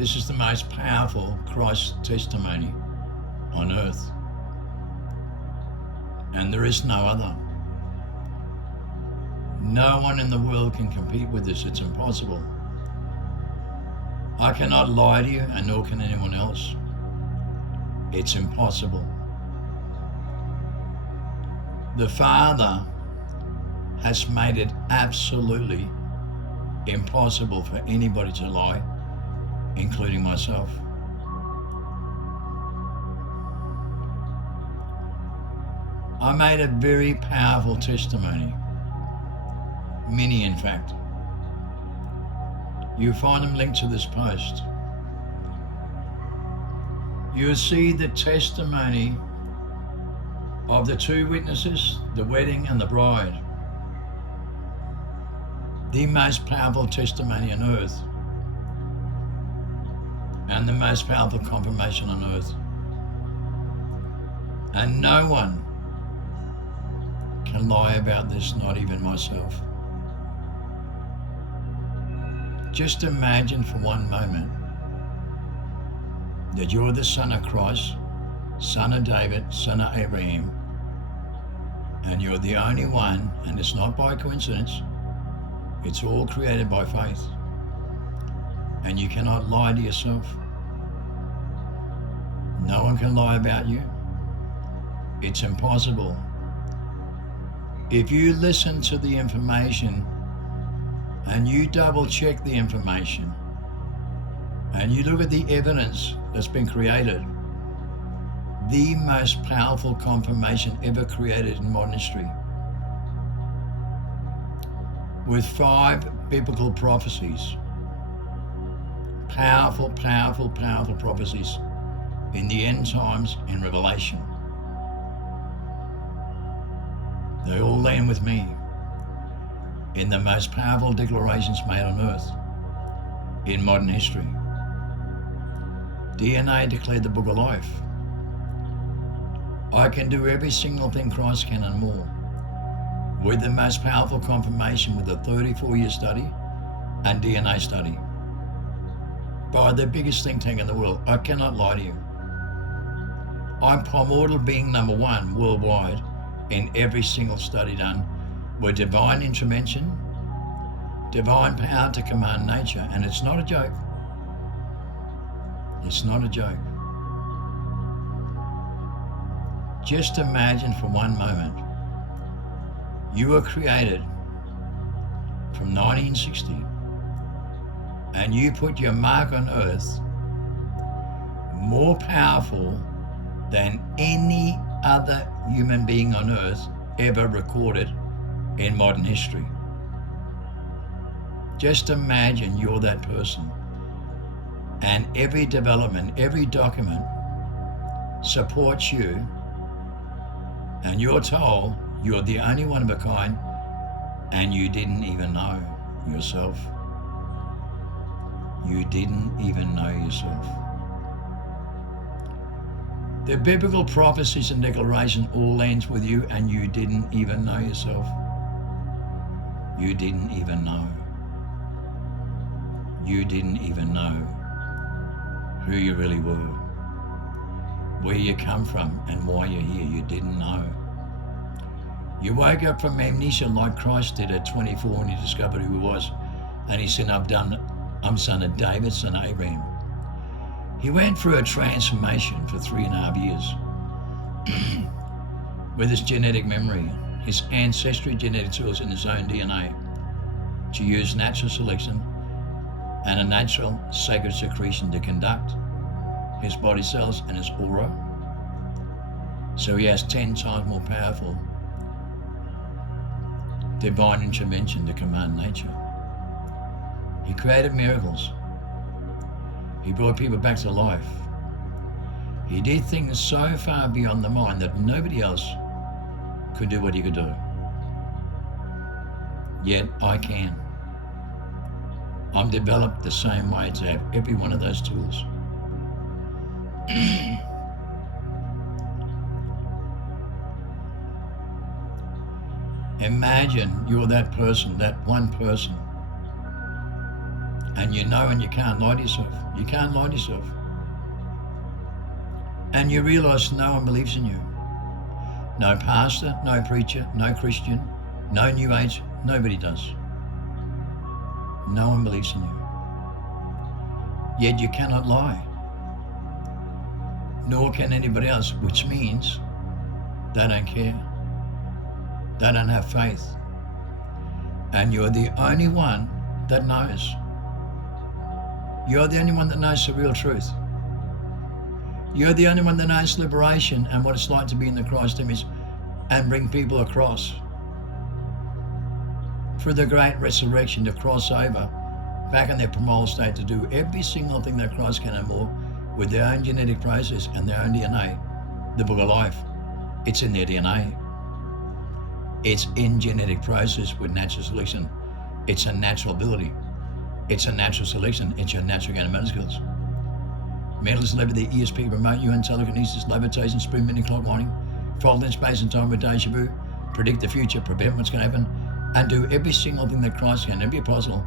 This is the most powerful Christ testimony on earth. And there is no other. No one in the world can compete with this. It's impossible. I cannot lie to you, and nor can anyone else. It's impossible. The Father has made it absolutely impossible for anybody to lie, including myself. I made a very powerful testimony. Many, in fact. You'll find them linked to this post. You'll see the testimony of the two witnesses, the wedding and the bride. The most powerful testimony on earth. And the most powerful confirmation on earth. And no one can lie about this, not even myself. Just imagine for one moment that you're the son of Christ, son of David, son of Abraham, and you're the only one, and it's not by coincidence, it's all created by faith, and you cannot lie to yourself. No one can lie about you. It's impossible. If you listen to the information and you double check the information and you look at the evidence that's been created, the most powerful confirmation ever created in modern history, with 5 biblical prophecies, powerful prophecies in the end times in Revelation. They all land with me in the most powerful declarations made on earth in modern history. DNA declared the book of life. I can do every single thing Christ can and more, with the most powerful confirmation with a 34-year study and DNA study by the biggest think tank in the world. I cannot lie to you. I'm primordial being number 1 worldwide in every single study done with divine intervention, divine power to command nature, and it's not a joke. It's not a joke. Just imagine for one moment, you were created from 1960 and you put your mark on earth more powerful than any other human being on earth ever recorded in modern history. Just imagine you're that person, and every development, every document supports you, and you're told you're the only one of a kind, and you didn't even know yourself. You didn't even know yourself. The biblical prophecies and declaration all lands with you, and you didn't even know yourself. You didn't even know. You didn't even know who you really were, where you come from, and why you're here. You didn't know. You woke up from amnesia like Christ did at 24 when he discovered who he was, and he said, I'm son of David, son of Abraham. He went through a transformation for 3.5 years with his genetic memory, his ancestry genetic tools in his own DNA, to use natural selection and a natural sacred secretion to conduct his body cells and his aura. So he has 10 times more powerful divine intervention to command nature. He created miracles. He brought people back to life. He did things so far beyond the mind that nobody else could do what he could do. Yet I can. I'm developed the same way to have every one of those tools. Imagine you're that person, that one person, And you know, and you can't lie to yourself. You can't lie to yourself. And you realise no one believes in you. No pastor, no preacher, no Christian, no New Age, nobody does. No one believes in you. Yet you cannot lie. Nor can anybody else, which means they don't care. They don't have faith. And you're the only one that knows. You're the only one that knows the real truth. You're the only one that knows liberation and what it's like to be in the Christ image and bring people across. For the great resurrection to cross over back in their primal state to do every single thing that Christ can and more with their own genetic process and their own DNA. The book of life, it's in their DNA. It's in genetic process with natural selection. It's a natural ability. It's a natural selection. It's your natural gain skills. Mental celebrity, ESP, remote UN, telekinesis, levitation, spoon bending, clock winding, fold in space and time with deja vu, predict the future, prevent what's going to happen, and do every single thing that Christ can, every apostle,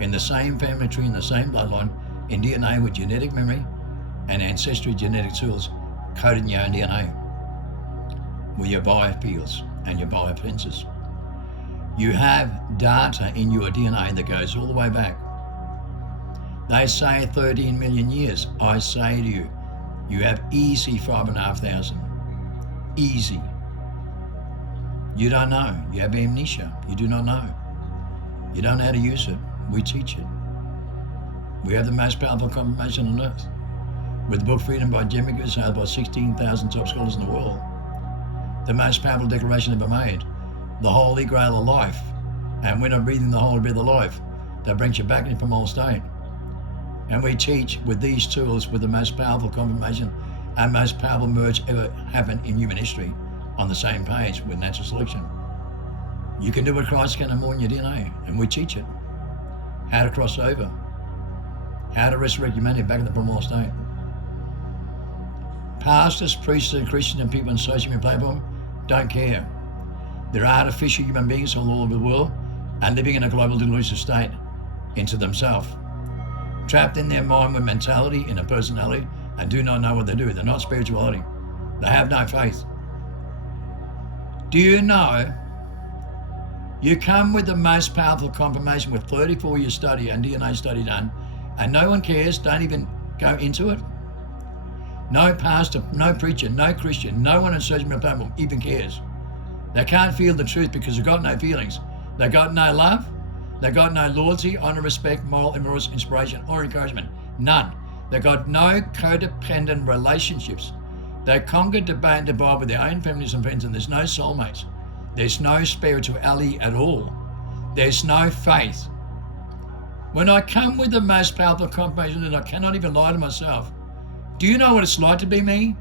in the same family tree, in the same bloodline, in DNA with genetic memory and ancestry genetic tools coded in your own DNA, with your biofields and your biofences. You have data in your DNA that goes all the way back. They say 13 million years. I say to you, you have easy 5,500. Easy. You don't know. You have amnesia. You do not know. You don't know how to use it. We teach it. We have the most powerful confirmation on earth. With the book Freedom by Jim McGill, held by 16,000 top scholars in the world. The most powerful declaration ever made. The Holy Grail of life. And we're not breathing the Holy Breath of life. That brings you back into primal state. And we teach with these tools with the most powerful confirmation and most powerful merge ever happened in human history on the same page with natural selection. You can do what Christ can and more in your DNA, and we teach it. How to cross over. How to resurrect humanity back in the primal state. Pastors, priests, and Christians and people in social media platform don't care. They're artificial human beings all over the world and living in a global delusive state into themselves. Trapped in their mind with mentality, in a personality, and do not know what they do. They're not spirituality. They have no faith. Do you know you come with the most powerful confirmation with 34 years study and DNA study done, and no one cares, don't even go into it? No pastor, no preacher, no Christian, no one on social media platform even cares. They can't feel the truth because they've got no feelings. They've got no love. They've got no loyalty, honor, respect, moral, immoral, inspiration, or encouragement. None. They've got no codependent relationships. They conquer, debate, and divide with their own families and friends, and there's no soulmates. There's no spirituality at all. There's no faith. When I come with the most powerful confirmation that I cannot even lie to myself, do you know what it's like to be me?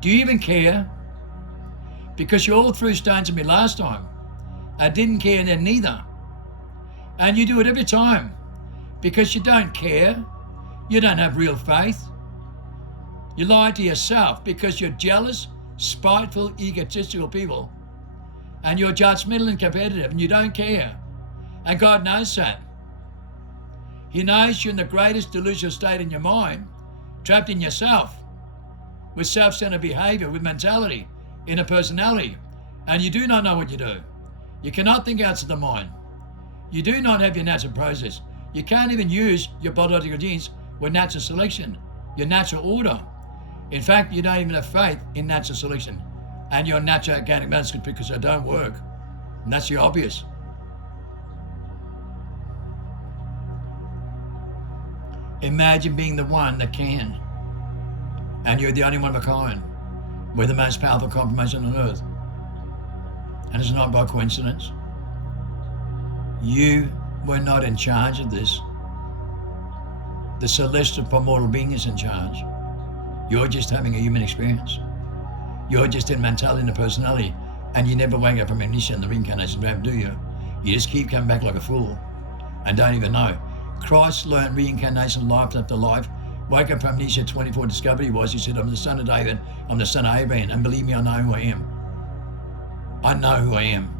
Do you even care? Because you all threw stones at me last time. I didn't care then neither. And you do it every time because you don't care. You don't have real faith. You lie to yourself because you're jealous, spiteful, egotistical people. And you're judgmental and competitive and you don't care. And God knows that. He knows you're in the greatest delusional state in your mind, trapped in yourself, with self-centered behavior, with mentality, in a personality. And you do not know what you do. You cannot think outside the mind. You do not have your natural process. You can't even use your biological genes with natural selection, your natural order. In fact, you don't even have faith in natural selection and your natural organic medicine because they don't work. And that's the obvious. Imagine being the one that can. And you're the only one of a kind. We're the most powerful confirmation on earth. And it's not by coincidence. You were not in charge of this. The celestial primordial being is in charge. You're just having a human experience. You're just in mentality and a personality, and you never wake up from amnesia and the reincarnation grab, do you? You just keep coming back like a fool and don't even know. Christ learned reincarnation life after life. Woke up from amnesia, 24 discovery was. He said, I'm the son of David, I'm the son of Abraham, and believe me, I know who I am. I know who I am.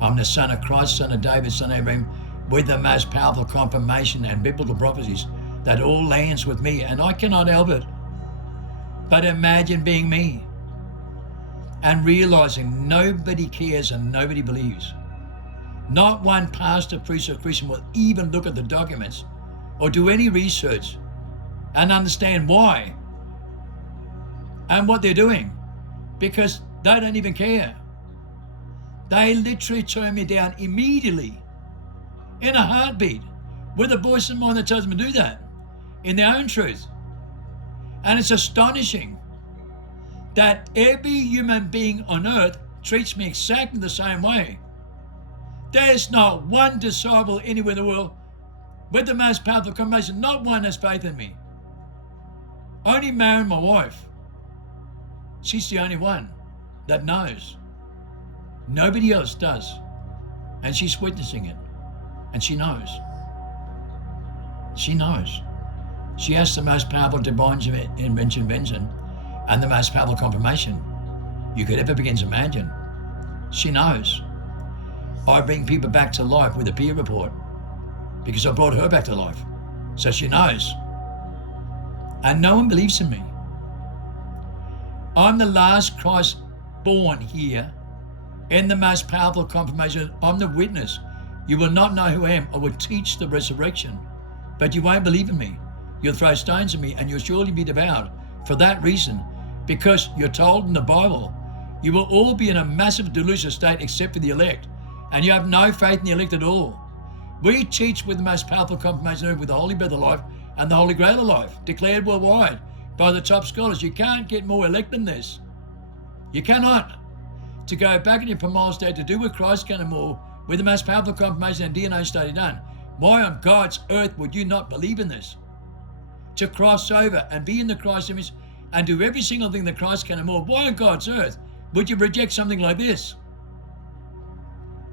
I'm the son of Christ, son of David, son of Abraham, with the most powerful confirmation and biblical prophecies that all lands with me, and I cannot help it. But imagine being me and realizing nobody cares and nobody believes. Not one pastor, priest, or Christian will even look at the documents or do any research and understand why and what they're doing, because they don't even care. They literally turn me down immediately, in a heartbeat, with a voice in mind that tells them to do that, in their own truth. And it's astonishing that every human being on earth treats me exactly the same way. There's not one disciple anywhere in the world with the most powerful confirmation. Not one has faith in me. Only Mary, my wife. She's the only one that knows. Nobody else does. And she's witnessing it. And she knows. She knows. She has the most powerful divine intervention and the most powerful confirmation you could ever begin to imagine. She knows. I bring people back to life with a peer report because I brought her back to life. So she knows. And no one believes in me. I'm the last Christ born here in the most powerful confirmation. I'm the witness. You will not know who I am. I will teach the resurrection, but you won't believe in me. You'll throw stones at me and you'll surely be devoured for that reason, because you're told in the Bible, you will all be in a massive delusional state except for the elect, and you have no faith in the elect at all. We teach with the most powerful confirmation with the Holy Breath of Life and the Holy Grail of Life, declared worldwide by the top scholars. You can't get more elect than this. You cannot. To go back in your primal state to do with Christ can and more with the most powerful confirmation and DNA study done. Why on God's earth would you not believe in this? To cross over and be in the Christ image and do every single thing that Christ can and more. Why on God's earth would you reject something like this?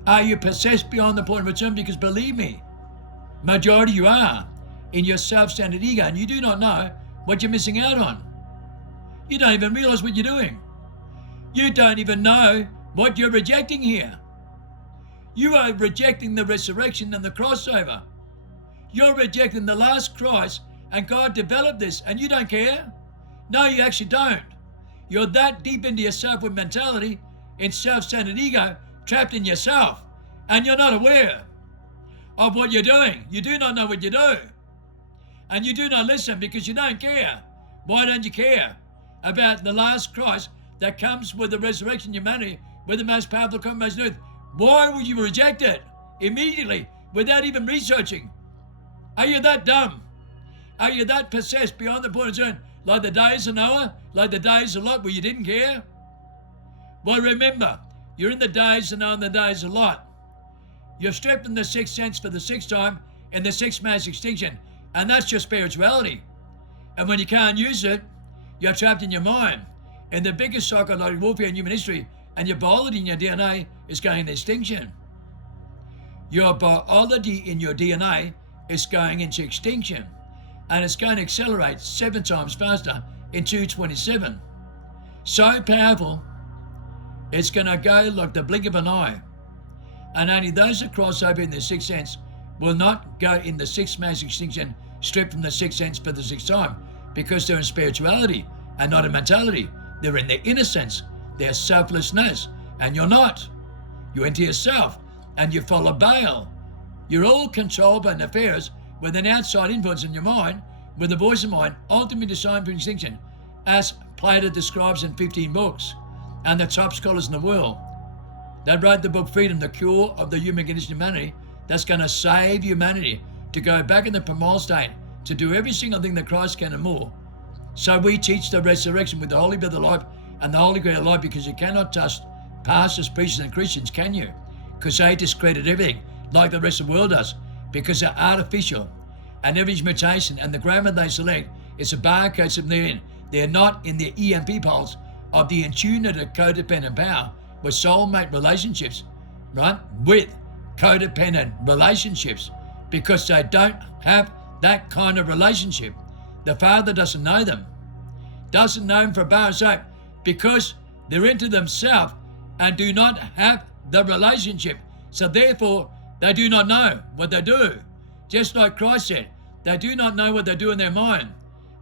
Are you possessed beyond the point of return? Because believe me, majority you are in your self-centered ego, and you do not know what you're missing out on. You don't even realize what you're doing. You don't even know what you're rejecting here. You are rejecting the resurrection and the crossover. You're rejecting the last Christ, and God developed this, and you don't care? No, you actually don't. You're that deep into yourself with mentality, in self-centered ego, trapped in yourself, and you're not aware of what you're doing. You do not know what you do. And you do not listen because you don't care. Why don't you care about the last Christ that comes with the resurrection humanity, with the most powerful confirmation of truth? Why would you reject it immediately without even researching? Are you that dumb? Are you that possessed beyond the point of return, like the days of Noah, like the days of Lot, where you didn't care? Well, remember, you're in the days of Noah and the days of Lot. You're stripped from the sixth sense for the sixth time in the sixth mass extinction, and that's your spirituality. And when you can't use it, you're trapped in your mind. And the biggest psychological warfare in human history, and your biology in your DNA is going into extinction. Your biology in your DNA is going into extinction, and it's going to accelerate 7 times faster in 227. So powerful, it's going to go like the blink of an eye. And only those that cross over in the sixth sense will not go in the sixth mass extinction, stripped from the sixth sense for the sixth time, because they're in spirituality and not in mentality. They're in their innocence, their selflessness, and you're not. You're into yourself, and you follow Baal. You're all controlled by nefarious with an outside influence in your mind, with the voice of mind ultimately designed for extinction, as Plato describes in 15 books, and the top scholars in the world that wrote the book Freedom, the cure of the human condition of humanity, that's going to save humanity to go back in the primal state, to do every single thing that Christ can and more. So we teach the resurrection with the Holy Breath of Life and the Holy Grail of Life, because you cannot trust pastors, preachers, and Christians, can you? Because they discredit everything like the rest of the world does, because they're artificial, and every mutation and the grammar they select is a barcode of their in. They're not in the EMP pulse of the intuitive codependent power with soulmate relationships, right? With codependent relationships, because they don't have that kind of relationship. The Father doesn't know them, doesn't know them for Baal's sake, because they're into themselves and do not have the relationship. So therefore, They do not know what they do. Just like Christ said, they do not know what they do in their mind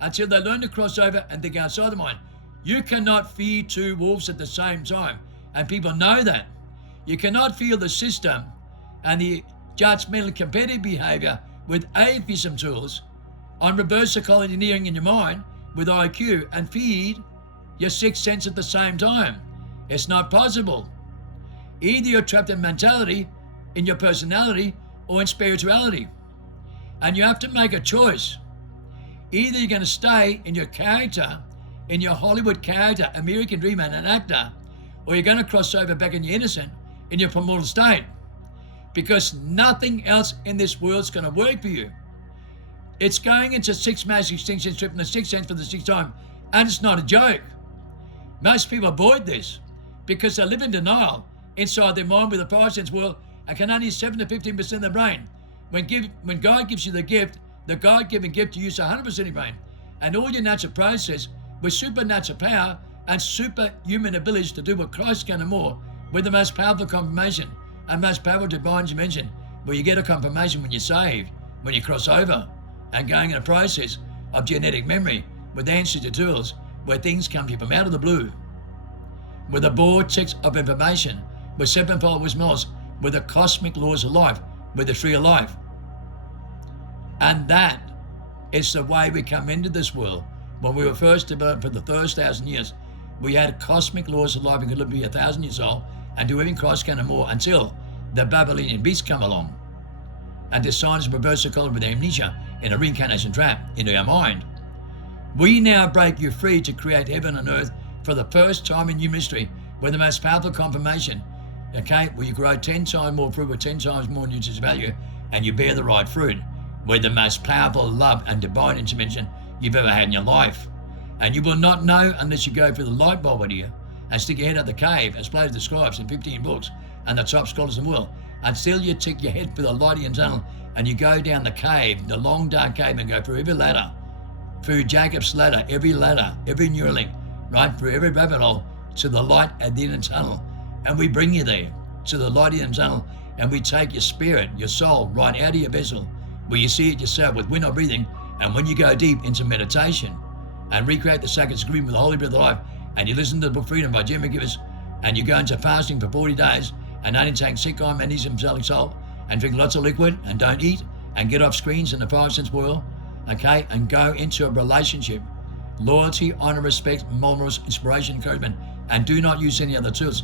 until they learn to cross over and think outside the mind. You cannot feed two wolves at the same time, and people know that. You cannot feel the system and the judgmental competitive behavior with atheism tools on reverse psychology engineering in your mind with IQ and feed your sixth sense at the same time. It's not possible. Either you're trapped in mentality, in your personality, or in spirituality. And you have to make a choice. Either you're going to stay in your character, in your Hollywood character, American dreamer and an actor, or you're going to cross over back in your innocent, in your primordial state. Because nothing else in this world's going to work for you. It's going into six mass extinction, stripping the sixth sense for the sixth time, and it's not a joke. Most people avoid this because they live in denial inside their mind with a five sense world and can only use 7 to 15% of their brain. When God gives you the gift, the God-given gift, you use 100% of your brain. And all your natural process with supernatural power and superhuman abilities to do what Christ can and more with the most powerful confirmation and most powerful divine dimension, where you get a confirmation when you're saved, when you cross over, and going in a process of genetic memory with answers to tools where things come to you from out of the blue, with a vortex of information, with sevenfold wisdom, with the cosmic laws of life, with the tree of life. And that is the way we come into this world. When we were first developed for the first 1,000 years, we had cosmic laws of life and could live to be 1,000 years old and do everything Christ can and more until the Babylonian beasts come along and decide to reverse psychology with amnesia in a reincarnation trap into our mind. We now break you free to create heaven and earth for the first time in human history with the most powerful confirmation, okay, where you grow 10 times more fruit with 10 times more nutritious value and you bear the right fruit with the most powerful love and divine intervention you've ever had in your life. And you will not know unless you go through the light bulb idea and stick your head out the cave, as Plato describes in 15 books, and the top scholars in the world, until you stick your head through the light tunnel and you go down the cave, the long dark cave, and go through every ladder, through Jacob's ladder, every Neuralink, right, through every rabbit hole to the light at the end of the tunnel. And we bring you there to the light at the end of the tunnel, and we take your spirit, your soul, right out of your vessel, where you see it yourself with wind or breathing. And when you go deep into meditation and recreate the sacred agreement with the Holy Breath of Life, and you listen to the book Freedom by Jim McGivers, and you go into fasting for 40 days and only take sick iron, magnesium, salicylic salt, and drink lots of liquid and don't eat and get off screens in the five sense world, okay, and go into a relationship, loyalty, honor, respect, morals, inspiration, encouragement, and do not use any other tools,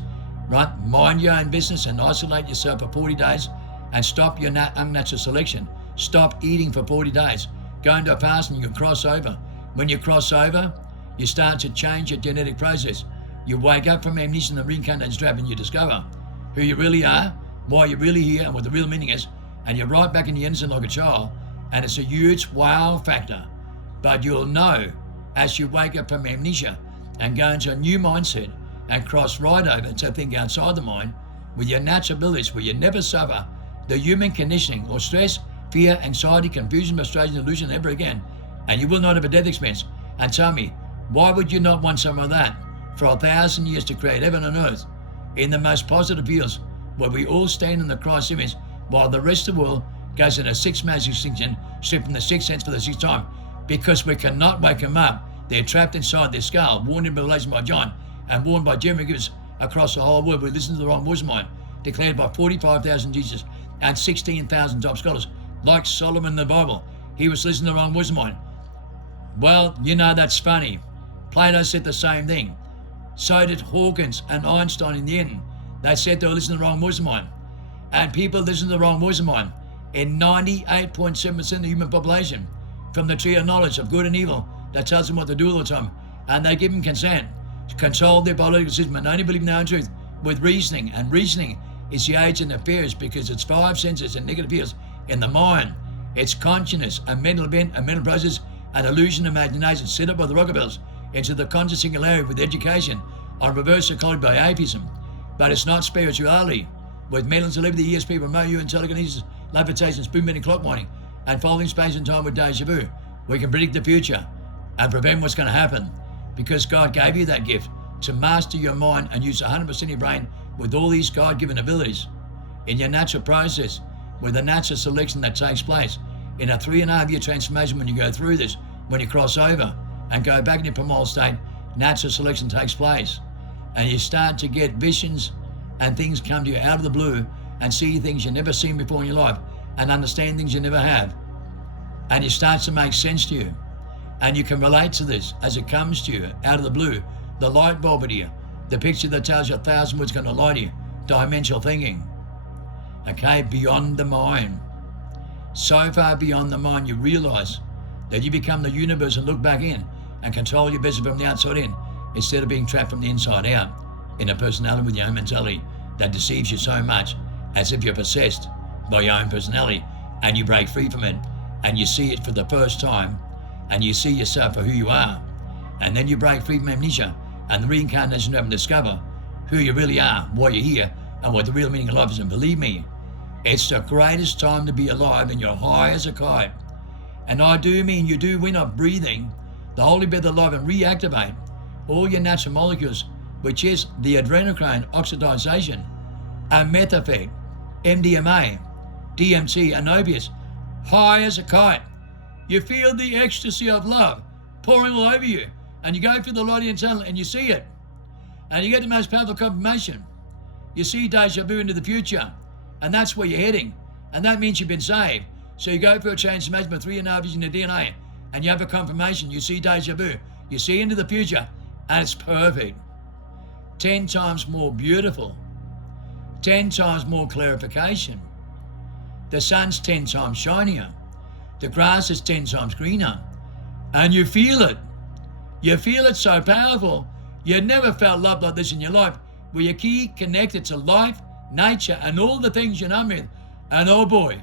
right? Mind your own business and isolate yourself for 40 days and stop your unnatural selection. Stop eating for 40 days. Go into a fast and you can cross over. When you cross over, you start to change your genetic process. You wake up from amnesia and the reincarnation trap and you discover who you really are, why you're really here, and what the real meaning is, and you're right back in the innocent like a child, and it's a huge wow factor. But you'll know as you wake up from amnesia and go into a new mindset and cross right over to think outside the mind with your natural abilities, where you never suffer the human conditioning or stress, fear, anxiety, confusion, frustration, illusion ever again, and you will not have a death experience. And tell me, why would you not want something like that for 1,000 years to create heaven and earth in the most positive fields where we all stand in the Christ image while the rest of the world goes into six mass extinction, stripping the sixth sense for the sixth time, because we cannot wake them up. They're trapped inside their skull, warned in Revelation by John and warned by Jeremy Gibbs across the whole world. We listen to the wrong voice of mine, declared by 45,000 Jesus and 16,000 top scholars, like Solomon in the Bible. He was listening to the wrong voice of mine. Well, you know, that's funny. Plato said the same thing. So did Hawkins and Einstein in the end. They said they were listening to the wrong voice of mine. And people listen to the wrong voice of mine in 98.7% of the human population, from the tree of knowledge of good and evil that tells them what to do all the time. And they give them consent to control their biological system and only believe in their own truth with reasoning. And reasoning is the agent of fears, because it's five senses and negative fears in the mind. It's consciousness, a mental event, a mental process, an illusion, imagination set up by the Rockefellers into the conscious singularity with education on reverse psychology by atheism. But it's not spirituality. With mental telepathy, ESP, remote you, telekinesis, levitation, spoon bending, clock winding, and folding space and time with deja vu, we can predict the future and prevent what's going to happen, because God gave you that gift to master your mind and use 100% of your brain with all these God-given abilities in your natural process. with the natural selection that takes place in a 3.5 year transformation when you go through this, when you cross over and go back into primal state, natural selection takes place. And you start to get visions and things come to you out of the blue and see things you've never seen before in your life and understand things you never have. And it starts to make sense to you. And you can relate to this as it comes to you out of the blue. The light bulb at you, the picture that tells you 1,000 words going to lie to you, dimensional thinking. Okay, beyond the mind. So far beyond the mind, you realize that you become the universe and look back in and control your business from the outside in, instead of being trapped from the inside out in a personality with your own mentality that deceives you so much as if you're possessed by your own personality, and you break free from it and you see it for the first time and you see yourself for who you are, and then you break free from amnesia and the reincarnation and discover who you really are, why you're here, and what the real meaning of life is. And believe me, it's the greatest time to be alive, and you're high as a kite. And I do mean you do win up breathing the holy breath of life and reactivate all your natural molecules, which is the adrenochrome oxidization, a meth effect, MDMA, DMT, and opiates, high as a kite. You feel the ecstasy of love pouring all over you, and you go through the light of the tunnel and you see it, and you get the most powerful confirmation. You see deja vu into the future, and that's where you're heading, and that means you've been saved. So you go for a transformation for 3.5 years in your DNA, and you have a confirmation. You see deja vu, you see into the future, and it's perfect. 10 times more beautiful, 10 times more clarification. The sun's 10 times shinier, the grass is 10 times greener, and you feel it. You feel it so powerful. You never felt love like this in your life, where you're key connected to life, nature, and all the things you know with. And oh boy,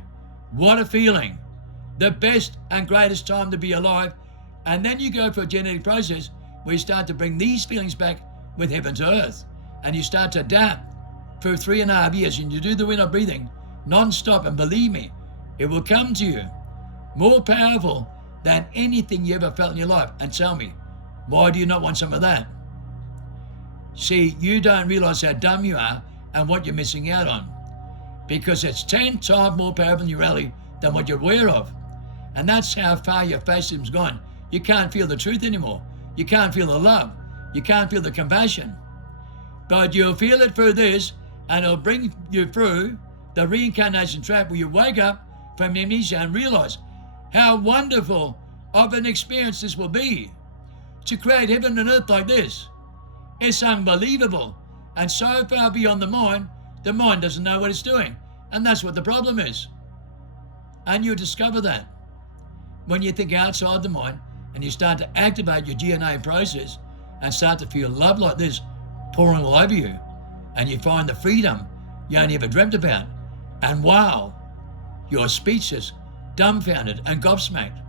what a feeling. The best and greatest time to be alive. And then you go for a genetic process where you start to bring these feelings back with heaven to earth. And you start to adapt for 3.5 years, and you do the winner breathing non-stop, and believe me, it will come to you more powerful than anything you ever felt in your life. And tell me, why do you not want some of that? See, you don't realize how dumb you are and what you're missing out on, because it's 10 times more powerful in your reality than what you're aware of. And that's how far your faith system's gone. You can't feel the truth anymore. You can't feel the love. You can't feel the compassion. But you'll feel it through this, and it'll bring you through the reincarnation trap where you wake up from amnesia and realize how wonderful of an experience this will be to create heaven and earth like this. It's unbelievable, and so far beyond the mind doesn't know what it's doing, and that's what the problem is. And you discover that when you think outside the mind and you start to activate your DNA process and start to feel love like this pouring all over you, and you find the freedom you only ever dreamt about, and wow, you're speechless, dumbfounded, and gobsmacked.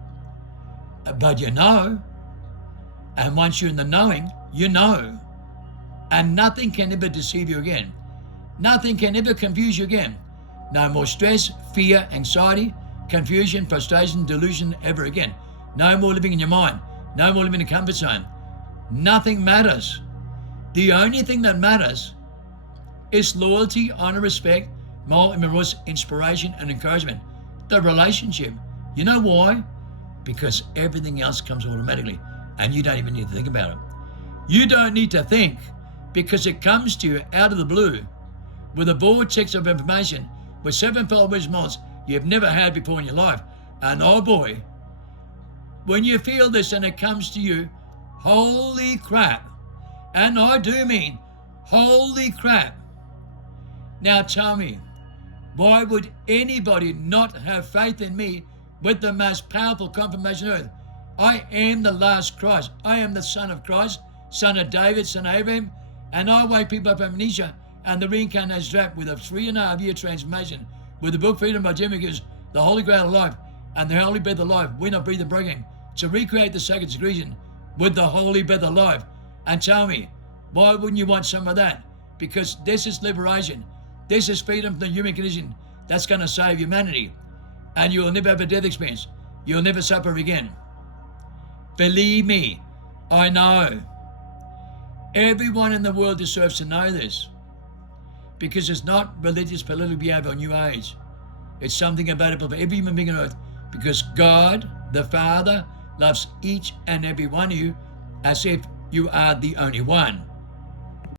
But you know, and once you're in the knowing, you know. And nothing can ever deceive you again. Nothing can ever confuse you again. No more stress, fear, anxiety, confusion, frustration, delusion ever again. No more living in your mind. No more living in a comfort zone. Nothing matters. The only thing that matters is loyalty, honor, respect, moral and remorse, inspiration, and encouragement. The relationship. You know why? Because everything else comes automatically, and you don't even need to think about it. You don't need to think, because it comes to you out of the blue with a vortex of information with 7-fold response you've never had before in your life. And oh boy, when you feel this and it comes to you, holy crap. And I do mean holy crap. Now tell me, why would anybody not have faith in me with the most powerful confirmation on earth? I am the last Christ. I am the Son of Christ, Son of David, Son of Abraham, and I wake people up from amnesia and the reincarnation trap with a 3.5 year transformation with the book Freedom by Jimmy gives the Holy Grail of life and the Holy Breath of Life, winner, breathe and breaking, to recreate the sacred secretion with the Holy Breath of Life. And tell me, why wouldn't you want some of that? Because this is liberation. This is freedom from the human condition that's going to save humanity. And you will never have a death experience. You'll never suffer again. Believe me, I know. Everyone in the world deserves to know this, because it's not religious, political behavior or New Age. It's something available for every human being on earth, because God, the Father, loves each and every one of you as if you are the only one.